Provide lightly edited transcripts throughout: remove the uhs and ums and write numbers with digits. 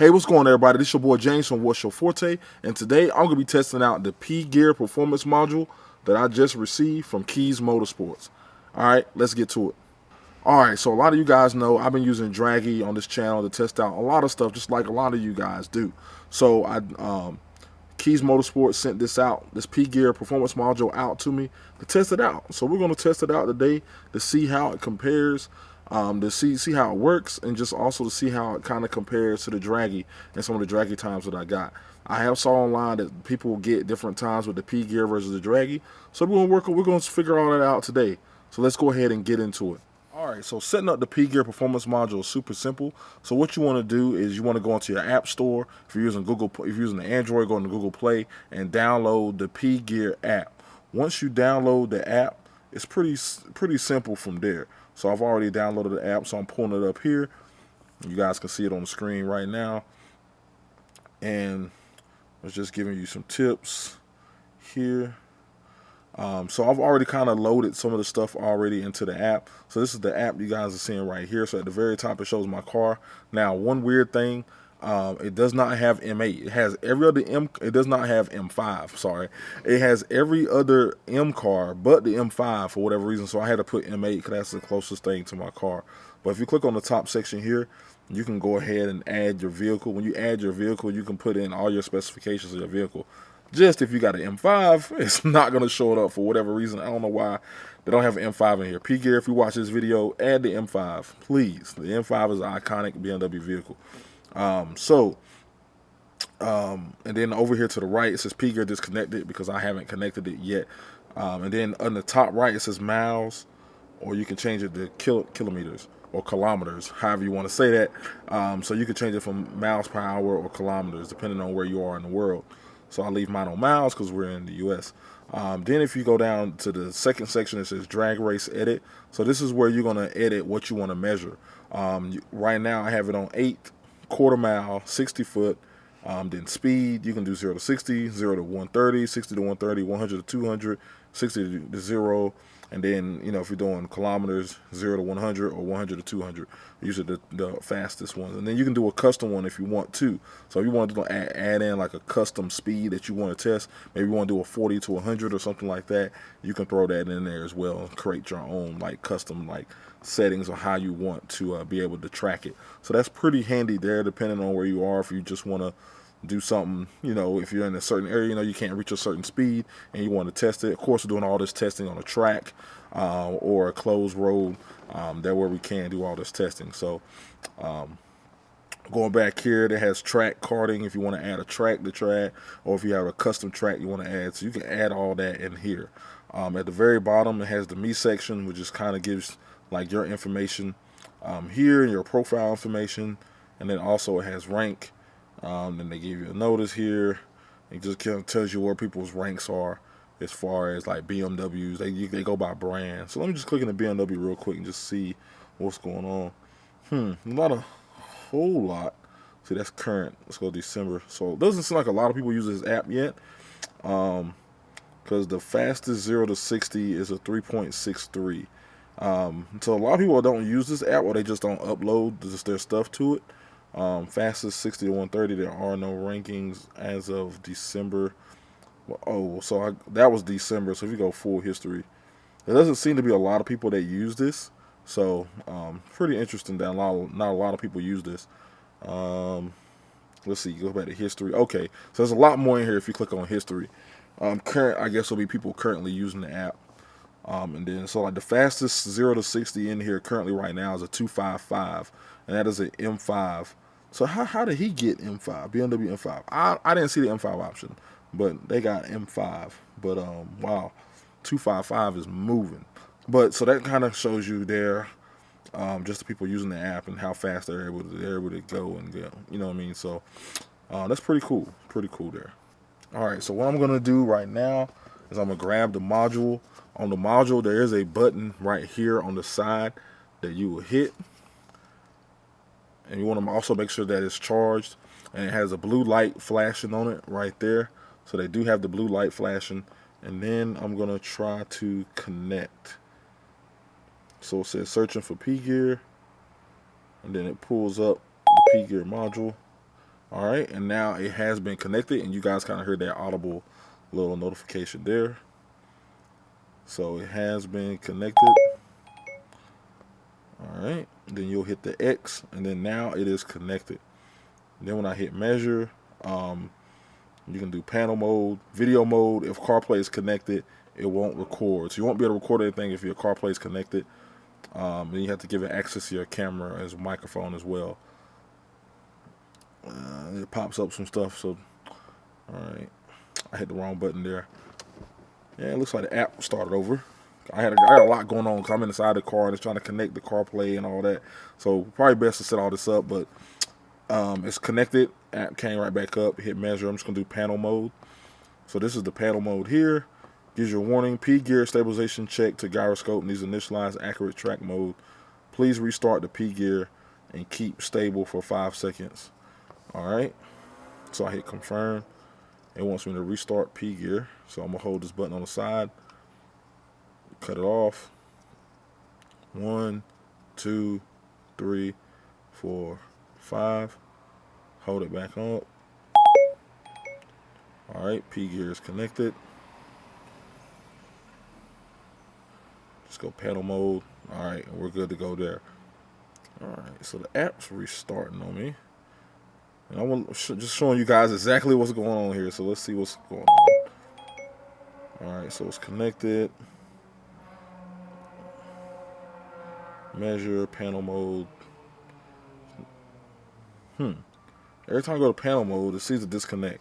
Hey, what's going on, everybody? This is your boy James from Forte, and today I'm going to be testing out the pgear performance module that I just received from Keys Motorsports. Alright, let's get to it. Alright, so a lot of you guys know I've been using Dragy on this channel to test out a lot of stuff, just like a lot of you guys do. So Keys Motorsports sent this pgear performance module out to me to test it out. So we're going to test it out today to see how it compares, to see how it works, and just also to see how it kind of compares to the Dragy and some of the Dragy times that I got. I have saw online that people get different times with the pgear versus the Dragy. So we're going to figure all that out today. So let's go ahead and get into it. Alright, so setting up the pgear performance module is super simple. So what you want to do is you want to go into your app store. If you're using the Android, go into Google Play and download the pgear app. Once you download the app, it's pretty simple from there. So I've already downloaded the app, so I'm pulling it up here. You guys can see it on the screen right now. And I was just giving you some tips here. So I've already kind of loaded some of the stuff already into the app. So this is the app you guys are seeing right here. So at the very top, it shows my car. Now, one weird thing, it does not have M8. It has every other it does not have M5, sorry. It has every other M car but the M5 for whatever reason. So I had to put M8 because that's the closest thing to my car. But if you click on the top section here, you can go ahead and add your vehicle. When you add your vehicle, you can put in all your specifications of your vehicle. Just if you got an M5, it's not going to show it up for whatever reason. I don't know why they don't have an M5 in here. pgear, if you watch this video, add the M5, please. The M5 is an iconic BMW vehicle. And then over here to the right, it says pgear disconnected because I haven't connected it yet. And then on the top right, it says miles, or you can change it to kilometers or kilometers, however you want to say that. So you can change it from miles per hour or kilometers, depending on where you are in the world. So I'll leave mine on miles because we're in the U.S. Then if you go down to the second section, it says drag race edit. So this is where you're going to edit what you want to measure. Right now I have it on 8 quarter mile, 60 foot. Then speed, you can do 0 to 60, 0 to 130, 60 to 130, 100 to 200, 60 to 0. And then, you know, if you're doing kilometers, 0 to 100 or 100 to 200, usually the fastest ones. And then you can do a custom one if you want to. So if you want to add in like a custom speed that you want to test, maybe you want to do a 40 to 100 or something like that, you can throw that in there as well and create your own like custom like settings on how you want to be able to track it. So that's pretty handy there, depending on where you are. If you just want to do something, you know, if you're in a certain area, you know, you can't reach a certain speed and you want to test it. Of course, we're doing all this testing on a track or a closed road. That where we can do all this testing. So going back here, that has track karting if you want to add a track to track, or if you have a custom track you want to add. So you can add all that in here. At the very bottom, it has the me section, which just kind of gives like your information here, your profile information, and then also it has rank. Then they give you a notice here. It just kind of tells you where people's ranks are as far as like BMWs. They go by brand. So let me just click in the BMW real quick and just see what's going on. Not a whole lot. See, that's current. Let's go December. So it doesn't seem like a lot of people use this app yet. Because the fastest 0 to 60 is a 3.63. So a lot of people don't use this app, or they just don't upload just their stuff to it. Fastest 60 to 130, there are no rankings as of December. That was December. So if you go full history, there doesn't seem to be a lot of people that use this. So pretty interesting that not a lot of people use this. Let's see, go back to history. Okay, so there's a lot more in here if you click on history. Current, I guess, will be people currently using the app. And then so like the fastest 0 to 60 in here currently right now is a 255, and that is an M5. So how did he get M5? BMW M5. I didn't see the M5 option, but they got M5. But wow, 255 is moving. But so that kind of shows you there, just the people using the app and how fast they're able to go and go. You know what I mean? So that's pretty cool. Pretty cool there. All right. So what I'm gonna do right now is I'm gonna grab the module. On the module, there is a button right here on the side that you will hit. And you want to also make sure that it's charged. And it has a blue light flashing on it right there. So they do have the blue light flashing. And then I'm going to try to connect. So it says searching for pgear. And then it pulls up the pgear module. All right, and now it has been connected, and you guys kind of heard that audible little notification there. So it has been connected. All right, then you'll hit the X, and then now it is connected. Then when I hit measure, you can do panel mode, video mode. If CarPlay is connected, it won't record. So you won't be able to record anything if your CarPlay is connected. Then you have to give it access to your camera as a microphone as well. It pops up some stuff. So, all right, I hit the wrong button there. Yeah, it looks like the app started over. I had a lot going on because I'm inside the car and it's trying to connect the CarPlay and all that. So probably best to set all this up, but it's connected. App came right back up. Hit measure. I'm just gonna do panel mode. So this is the panel mode here. Gives you a warning: pgear stabilization check to gyroscope needs initialized accurate track mode. Please restart the pgear and keep stable for 5 seconds. All right. So I hit confirm. It wants me to restart pgear. So I'm gonna hold this button on the side. Cut it off. 1, 2, 3, 4, 5. Hold it back up. All right, pgear is connected. Just go panel mode. All right, and we're good to go there. All right, so the app's restarting on me. And I'm just showing you guys exactly what's going on here. So let's see what's going on. All right, so it's connected. Measure, panel mode. Every time I go to panel mode, it seems to disconnect.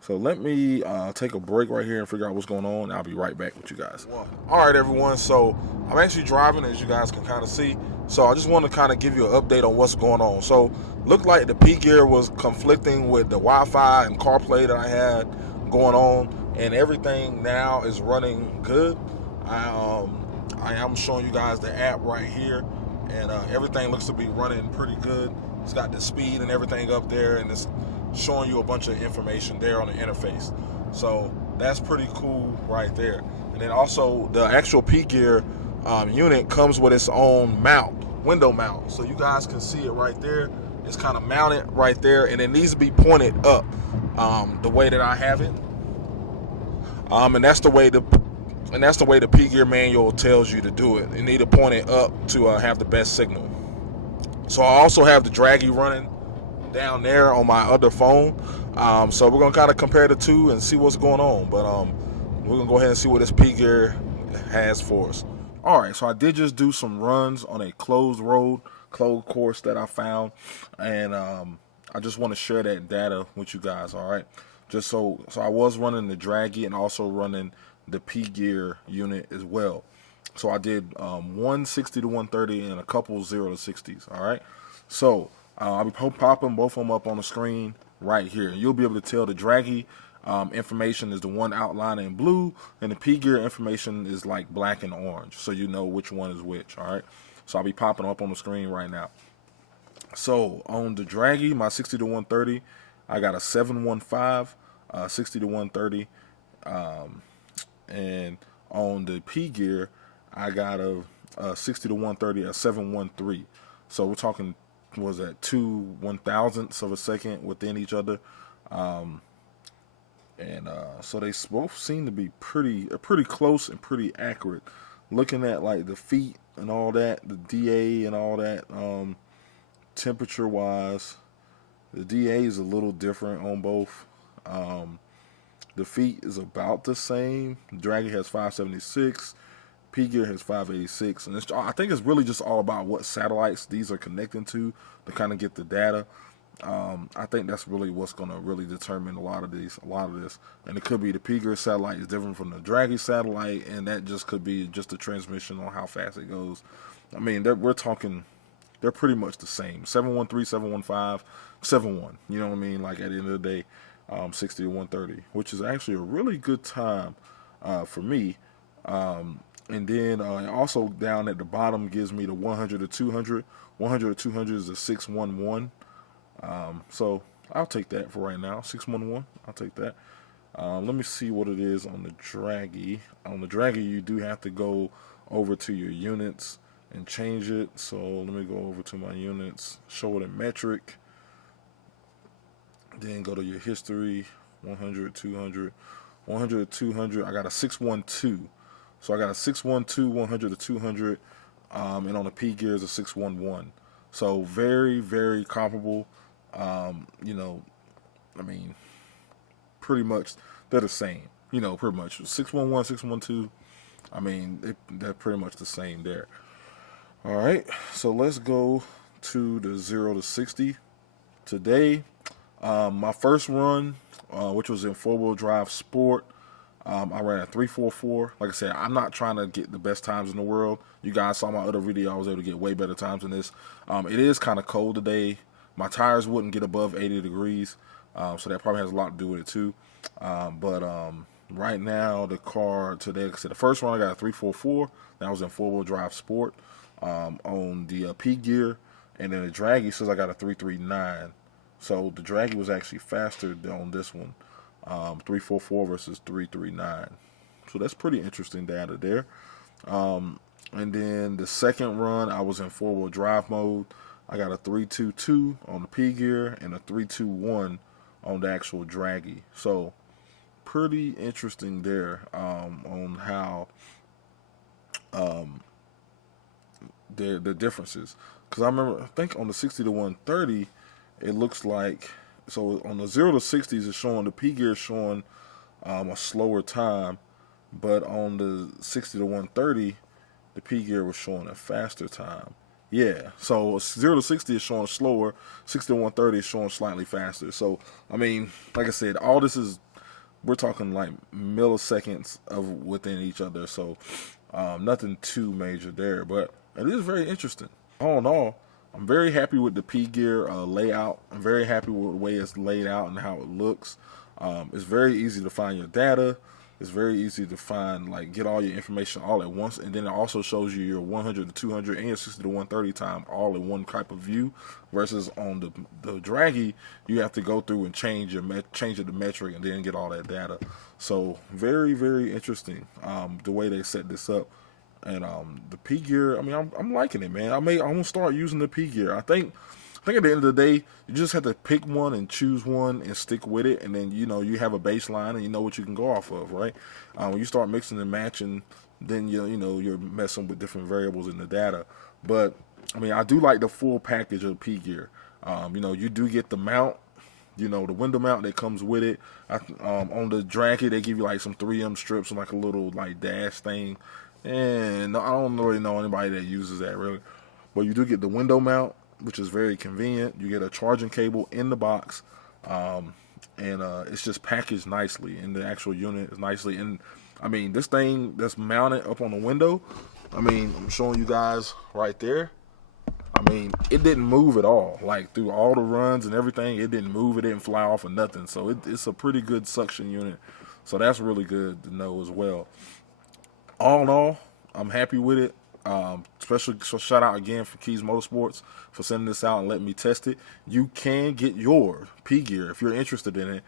So let me take a break right here and figure out what's going on. I'll be right back with you guys. All right, everyone. So I'm actually driving, as you guys can kind of see. So I just want to kind of give you an update on what's going on. So looked like the pgear was conflicting with the Wi-Fi and CarPlay that I had going on, and everything now is running good. I am showing you guys the app right here, and everything looks to be running pretty good. It's got the speed and everything up there, and it's showing you a bunch of information there on the interface. So that's pretty cool right there. And then also the actual pgear unit comes with its own mount, window mount. So you guys can see it right there. It's kind of mounted right there, and it needs to be pointed up the way that I have it. And that's the way the pgear manual tells you to do it. You need to point it up to have the best signal. So I also have the Dragy running down there on my other phone. So we're gonna kind of compare the two and see what's going on. But we're gonna go ahead and see what this pgear has for us. All right, so I did just do some runs on a closed course that I found, and I just want to share that data with you guys. All right, just so I was running the Dragy and also running the pgear unit as well. So I did 160 to 130 and a couple 0 to 60s. All right, so I'll be popping both of them up on the screen right here. You'll be able to tell the Dragy information is the one outlined in blue, and the pgear information is like black and orange, so you know which one is which. All right, so I'll be popping up on the screen right now. So on the Dragy, my 60 to 130, I got a 715, 60 to 130, and on the pgear, I got a 60 to 130, a 713. So we're talking, was that 2 1,000ths of a second within each other. So they both seem to be pretty close and pretty accurate. Looking at like the feet and all that, the DA and all that, temperature wise, the DA is a little different on both. The feet is about the same. Dragy has 576. pgear has 586, and I think it's really just all about what satellites these are connecting to kind of get the data. I think that's really what's going to really determine a lot of this, and it could be the pgear satellite is different from the Dragy satellite, and that just could be just the transmission on how fast it goes. I mean, we're talking, they're pretty much the same. 713, 715, 71. You know what I mean? Like at the end of the day, 60 to 130, which is actually a really good time for me. And then also down at the bottom gives me the 100 to 200. 100 to 200 is a 611. So I'll take that for right now. 611, I'll take that. Let me see what it is on the Dragy. On the Dragy, you do have to go over to your units and change it. So let me go over to my units, show it in metric. Then go to your history, 100, 200, 100 to 200. I got a 612. So I got a 612, 100 to 200, and on the P gear is a 611. So very, very comparable. You know, I mean, pretty much they're the same. You know, pretty much 611, 612. I mean, they're pretty much the same there. All right, so let's go to the 0 to 60 today. My first run, which was in four-wheel drive sport, I ran a 344. Like I said, I'm not trying to get the best times in the world. You guys saw my other video. I was able to get way better times than this. It is kind of cold today. My tires wouldn't get above 80 degrees, so that probably has a lot to do with it too. But right now, the car today, like I said, the first one I got a 344. That was in four-wheel drive sport on the P gear. And then the Dragy says I got a 339. So the Dragy was actually faster on this one. 344 versus 339. So that's pretty interesting data there. And then the second run, I was in four-wheel drive mode. I got a 322 on the P gear and a 321 on the actual Dragy. So pretty interesting there on how the differences. Because I think on the 60 to 130, it looks like, so on the 0 to 60s, it's showing, the P gear is showing a slower time, but on the 60 to 130, the P gear was showing a faster time. Yeah, so 0 to 60 is showing slower, 60 to 130 is showing slightly faster. So, I mean, like I said, all this is, we're talking like milliseconds of within each other, so nothing too major there, but it is very interesting. All in all, I'm very happy with the P gear layout. I'm very happy with the way it's laid out and how it looks. It's very easy to find your data. It's very easy to find, like, get all your information all at once, and then it also shows you your 100 to 200 and your 60 to 130 time all in one type of view. Versus on the Dragy, you have to go through and change it to metric and then get all that data. So very, very interesting the way they set this up. And the P gear, I mean, I'm liking it, man. I'm gonna start using the P gear. I think at the end of the day, you just have to pick one and choose one and stick with it, and then you know you have a baseline and you know what you can go off of, right? When you start mixing and matching, then you know you're messing with different variables in the data. But I mean, I do like the full package of P gear. You know, you do get the mount. You know, the window mount that comes with it. On the Dragy, they give you like some 3M strips and like a little like dash thing. And I don't really know anybody that uses that really. But you do get the window mount, which is very convenient. You get a charging cable in the box. And it's just packaged nicely. And the actual unit is nicely. And I mean, this thing that's mounted up on the window, I mean, I'm showing you guys right there. I mean, it didn't move at all. Like, through all the runs and everything, it didn't move. It didn't fly off or nothing. So it's a pretty good suction unit. So that's really good to know as well. All in all, I'm happy with it. Special shout out again for Keys Motorsports for sending this out and letting me test it. You can get your P gear if you're interested in it.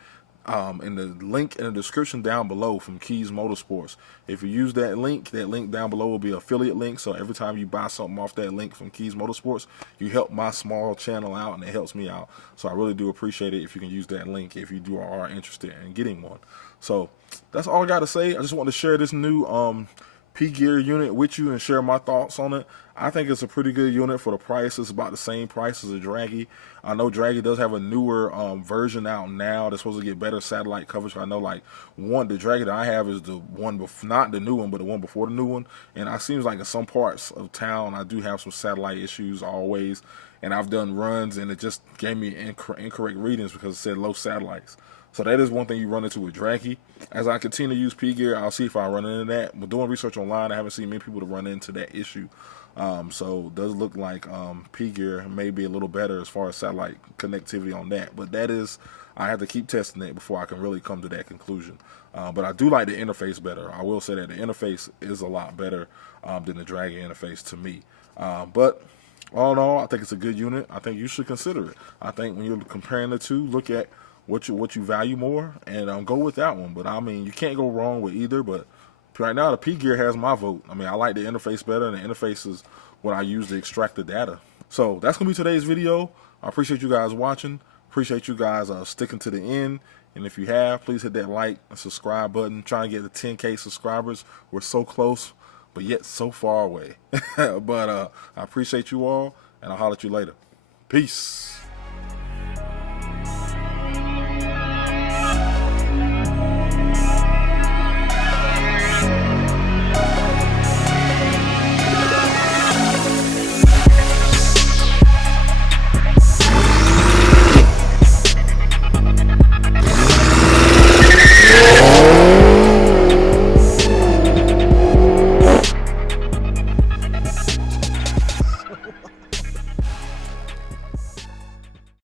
In the link in the description down below from Keys Motorsports. If you use that link down below will be an affiliate link. So every time you buy something off that link from Keys Motorsports, you help my small channel out and it helps me out. So I really do appreciate it if you can use that link if you are interested in getting one. So that's all I got to say. I just want to share this new P gear unit with you and share my thoughts on it. I think it's a pretty good unit for the price. It's about the same price as a Dragy. I know Dragy does have a newer version out now that's supposed to get better satellite coverage. I know like the Dragy that I have is the one not the new one, but the one before the new one. And it seems like in some parts of town I do have some satellite issues always. And I've done runs and it just gave me incorrect readings because it said low satellites. So that is one thing you run into with Dragy. As I continue to use P gear, I'll see if I run into that. But doing research online, I haven't seen many people to run into that issue. So it does look like P gear may be a little better as far as satellite connectivity on that. But that is, I have to keep testing it before I can really come to that conclusion. But I do like the interface better. I will say that the interface is a lot better than the Dragy interface to me. But all in all, I think it's a good unit. I think you should consider it. I think when you're comparing the two, look at what you value more and go with that one. But I mean, you can't go wrong with either. But right now, the P gear has my vote. I mean, I like the interface better, and the interface is what I use to extract the data. So that's gonna be today's video. I appreciate you guys watching. Appreciate you guys sticking to the end. And if you have, please hit that like and subscribe button. Trying to get to 10K subscribers. We're so close, but yet so far away. But I appreciate you all, and I'll holler at you later. Peace.